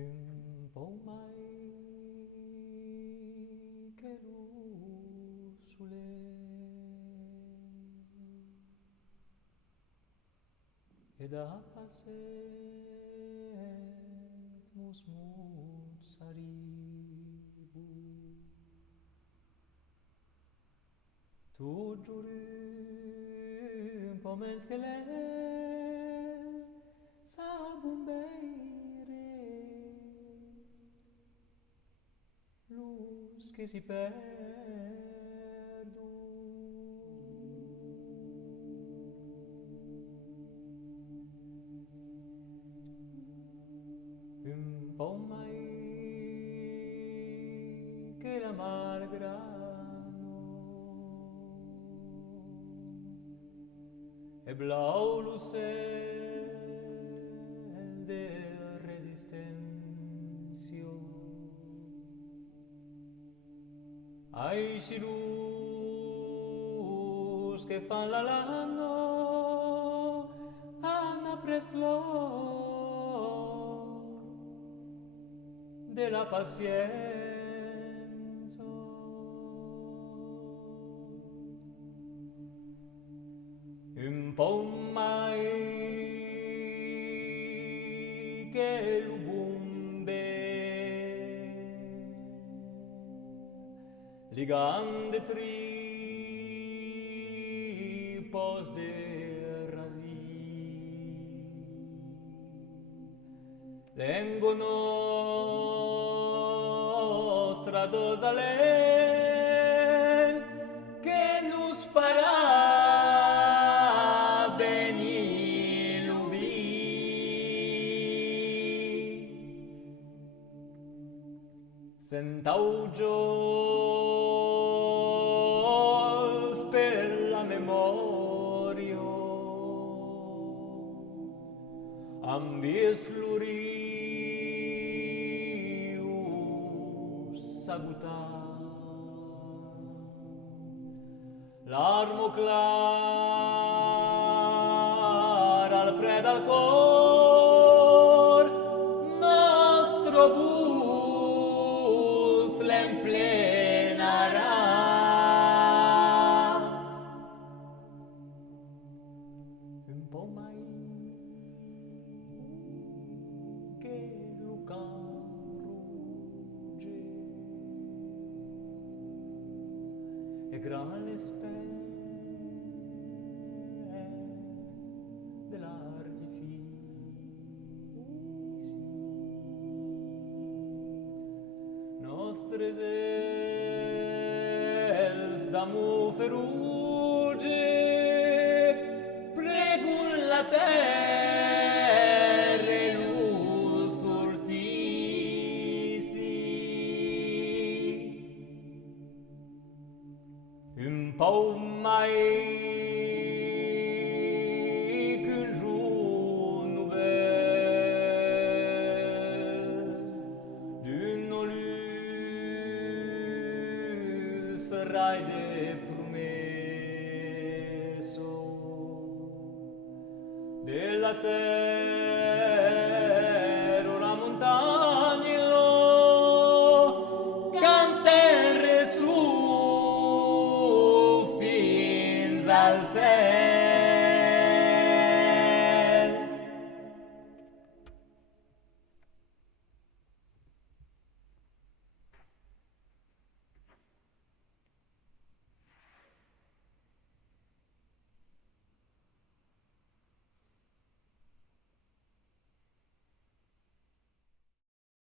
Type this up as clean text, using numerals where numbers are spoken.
un po' mai che l'ursule ed a passet musmut saribu tu giurim pomens che le sabumbeire luz che si perdu un po' mai che la malgrado e blau lucel de resistencio ai si luz che fan la lando Anna Preslor della pazienza un po' mai che l'ubumbe ligande tripos de rasi lengo nostra dosalen che nos farà beni lubi sent'augios per la memoria ambies lurius sagutar l'armo clar al pred al cor nostro bus l'emplenarà un po' mai che Luca rugge e gran l'espert dell'artifici nostre els d'amu feruge pregun la terra e luz urtisi un po' mai qu'un jour nouvelle d'une olus rai de promesso della terra una montagna canterre su fins al cielo